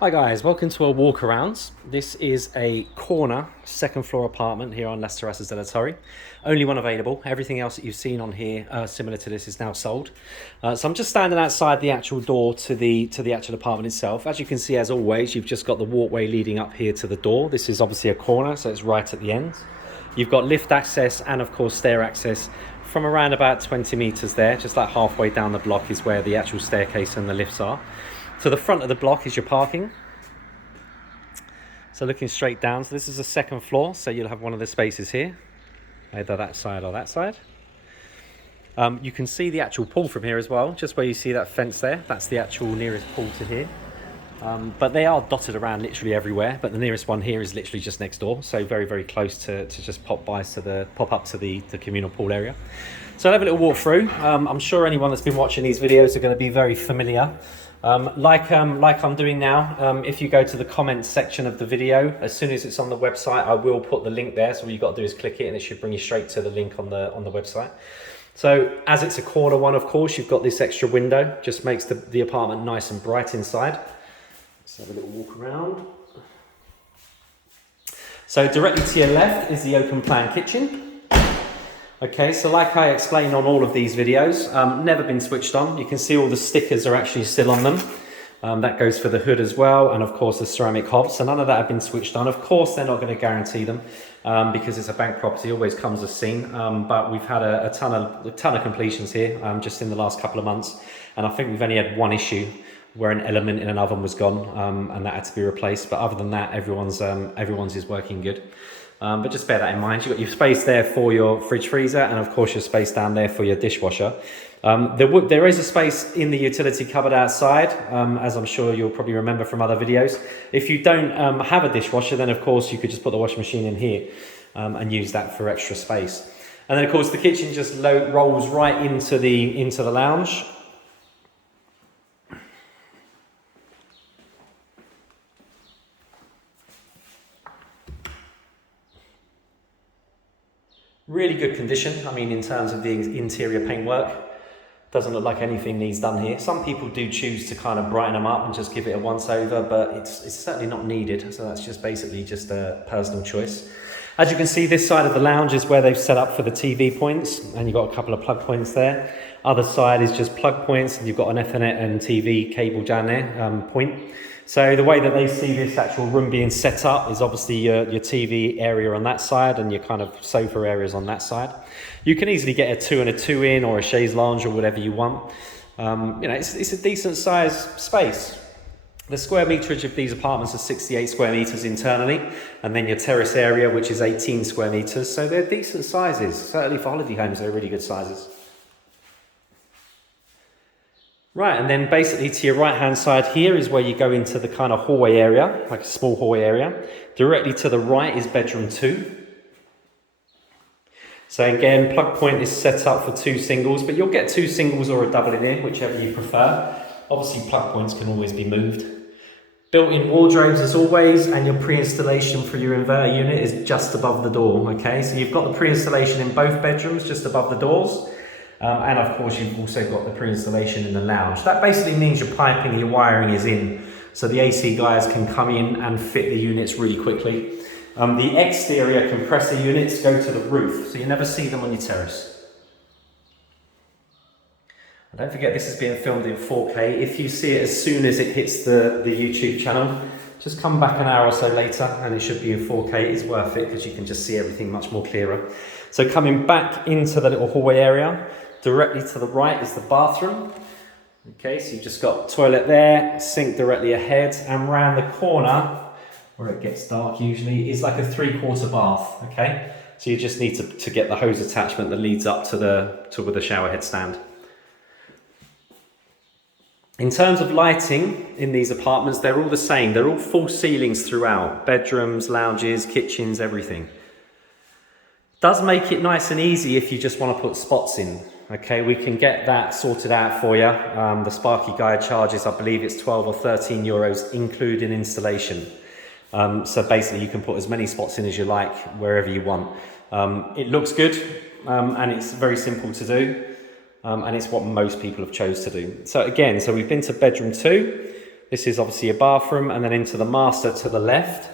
Hi guys, welcome to our walk around. This is a corner second floor apartment here on Las Terrazas De La Torre. Only one available. Everything else that you've seen on here similar to this is now sold. So I'm just standing outside the actual door to the actual apartment itself. As you can see, as always, you've just got the walkway leading up here to the door. This is obviously a corner, so it's right at the end. You've got lift access and of course stair access from around about 20 meters there. Just like halfway down the block is where the actual staircase and the lifts are. To the front of the block is your parking. So looking straight down, so this is the second floor, so you'll have one of the spaces here, either that side or that side. You can see the actual pool from here as well, just where you see that fence there, that's the actual nearest pool to here. But they are dotted around literally everywhere, but the nearest one here is literally just next door, so very, very close to just pop up to the communal pool area. So I'll have a little walk through. I'm sure anyone that's been watching these videos are going to be very familiar. Like I'm doing now, if you go to the comments section of the video, as soon as it's on the website, I will put the link there. So all you've got to do is click it and it should bring you straight to the link on the website. So as it's a corner one, of course, you've got this extra window, just makes the apartment nice and bright inside. Let's have a little walk around. So directly to your left is the open plan kitchen. Okay, so like I explained on all of these videos, never been switched on. You can see all the stickers are actually still on them. That goes for the hood as well, and of course the ceramic hobs. So none of that have been switched on. Of course, they're not going to guarantee them because it's a bank property, always comes as seen. But we've had a ton of completions here just in the last couple of months, and I think we've only had one issue where an element in an oven was gone and that had to be replaced. But other than that, everyone's is working good. But just bear that in mind. You've got your space there for your fridge freezer and of course your space down there for your dishwasher. There is a space in the utility cupboard outside, as I'm sure you'll probably remember from other videos. If you don't have a dishwasher, then of course you could just put the washing machine in here and use that for extra space. And then of course the kitchen just rolls right into the lounge. Really good condition. I mean, in terms of the interior paintwork, doesn't look like anything needs done here. Some people do choose to kind of brighten them up and just give it a once over, but it's certainly not needed. So that's just basically just a personal choice. As you can see, this side of the lounge is where they've set up for the TV points, and you've got a couple of plug points there. Other side is just plug points, and you've got an Ethernet and TV cable down there, point. So the way that they see this actual room being set up is obviously your TV area on that side and your kind of sofa areas on that side. You can easily get a 2 and a 2 in or a chaise lounge or whatever you want. It's a decent size space. The square meterage of these apartments are 68 square meters internally, and then your terrace area, which is 18 square meters. So they're decent sizes. Certainly for holiday homes, they're really good sizes. Right, and then basically to your right hand side here is where you go into the kind of hallway area, like a small hallway area. Directly to the right is bedroom 2. So again, plug point is set up for 2 singles, but you'll get 2 singles or a double in here, whichever you prefer. Obviously plug points can always be moved. Built-in wardrobes as always, and your pre-installation for your inverter unit is just above the door, okay? So you've got the pre-installation in both bedrooms, just above the doors. And of course, you've also got the pre-installation in the lounge. That basically means your piping, your wiring is in. So the AC guys can come in and fit the units really quickly. The exterior compressor units go to the roof, so you never see them on your terrace. And don't forget, this is being filmed in 4K. If you see it as soon as it hits the YouTube channel, just come back an hour or so later and it should be in 4K. It's worth it because you can just see everything much more clearer. So coming back into the little hallway area, directly to the right is the bathroom. Okay, so you've just got toilet there, sink directly ahead, and round the corner, where it gets dark usually, is like a 3/4 bath, okay? So you just need to get the hose attachment that leads up to the shower head stand. In terms of lighting in these apartments, they're all the same. They're all full ceilings throughout. Bedrooms, lounges, kitchens, everything. Does make it nice and easy if you just want to put spots in. Okay, we can get that sorted out for you. The Sparky Guide charges, I believe it's 12 or 13 euros, including installation. So basically you can put as many spots in as you like, wherever you want. It looks good, and it's very simple to do. And it's what most people have chose to do. So again, we've been to bedroom 2. This is obviously a bathroom, and then into the master to the left.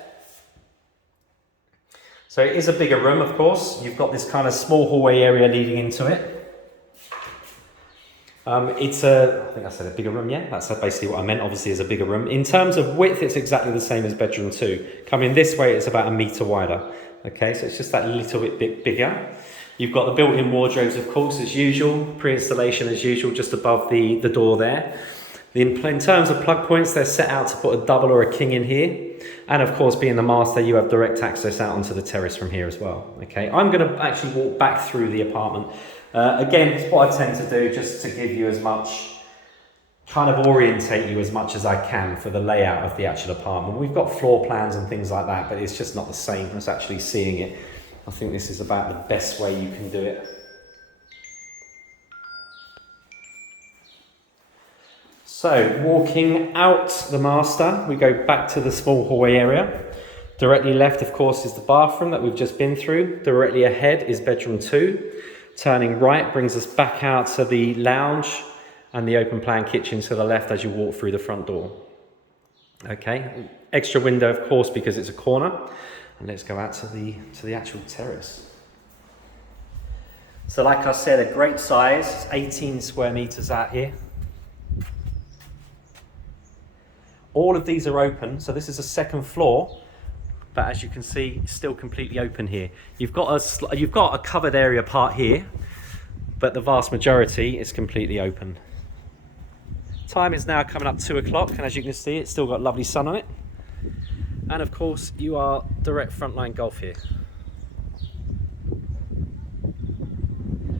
So it is a bigger room, of course. You've got this kind of small hallway area leading into it. It's I think I said a bigger room, yeah? That's basically what I meant, obviously, is a bigger room. In terms of width, it's exactly the same as bedroom 2. Coming this way, it's about 1 metre wider. Okay, so it's just that little bit bigger. You've got the built-in wardrobes, of course, as usual. Pre-installation, as usual, just above the door there. In terms of plug points, they're set out to put a double or a king in here. And of course, being the master, you have direct access out onto the terrace from here as well. Okay, I'm going to actually walk back through the apartment. Again, it's what I tend to do, just to give you as much, kind of orientate you as much as I can for the layout of the actual apartment. We've got floor plans and things like that, but it's just not the same as actually seeing it. I think this is about the best way you can do it. So, walking out the master, we go back to the small hallway area. Directly left, of course, is the bathroom that we've just been through. Directly ahead is bedroom 2. Turning right brings us back out to the lounge and the open plan kitchen to the left as you walk through the front door. Okay, extra window, of course, because it's a corner. And let's go out to the actual terrace. So like I said, a great size, 18 square meters out here. All of these are open, so this is a second floor, but as you can see, it's still completely open here. You've got a covered area part here, but the vast majority is completely open. Time is now coming up 2 o'clock, and as you can see, it's still got lovely sun on it. And of course, you are direct Frontline golf here.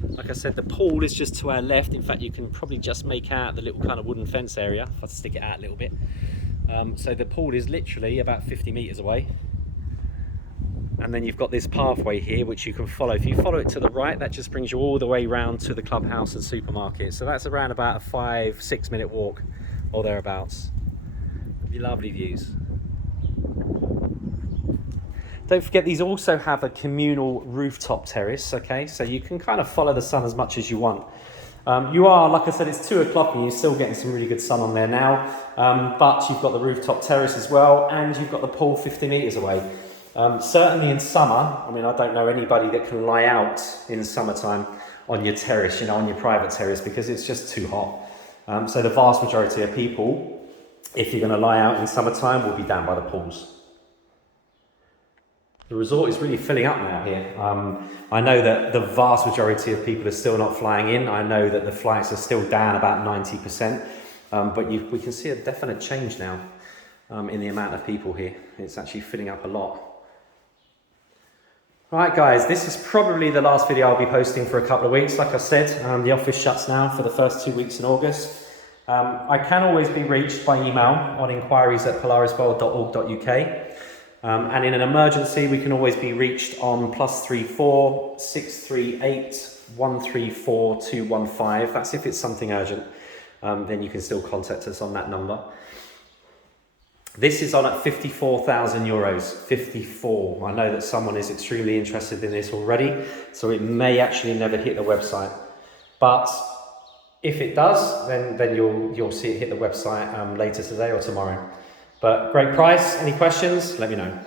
Like I said, the pool is just to our left. In fact, you can probably just make out the little kind of wooden fence area, if I stick it out a little bit. So the pool is literally about 50 meters away. And then you've got this pathway here, which you can follow. If you follow it to the right, that just brings you all the way round to the clubhouse and supermarket. So that's around about a 5-6 minute walk or thereabouts. Lovely views. Don't forget, these also have a communal rooftop terrace, okay? So you can kind of follow the sun as much as you want. You are, like I said, it's 2 o'clock and you're still getting some really good sun on there now. But you've got the rooftop terrace as well, and you've got the pool 50 meters away. Certainly in summer, I mean, I don't know anybody that can lie out in summertime on your terrace, you know, on your private terrace, because it's just too hot. So the vast majority of people, if you're going to lie out in summertime, will be down by the pools. The resort is really filling up now here. I know that the vast majority of people are still not flying in. I know that the flights are still down about 90%, but we can see a definite change now in the amount of people here. It's actually filling up a lot. Right guys, this is probably the last video I'll be posting for a couple of weeks. Like I said, the office shuts now for the first 2 weeks in August. I can always be reached by email on inquiries@polarisworld.org.uk. And in an emergency, we can always be reached on +34 638 134 215. That's if it's something urgent. Then you can still contact us on that number. This is on at €54,000, 54. I know that someone is extremely interested in this already, so it may actually never hit the website. But if it does, then you'll see it hit the website later today or tomorrow. But great price. Any questions? Let me know.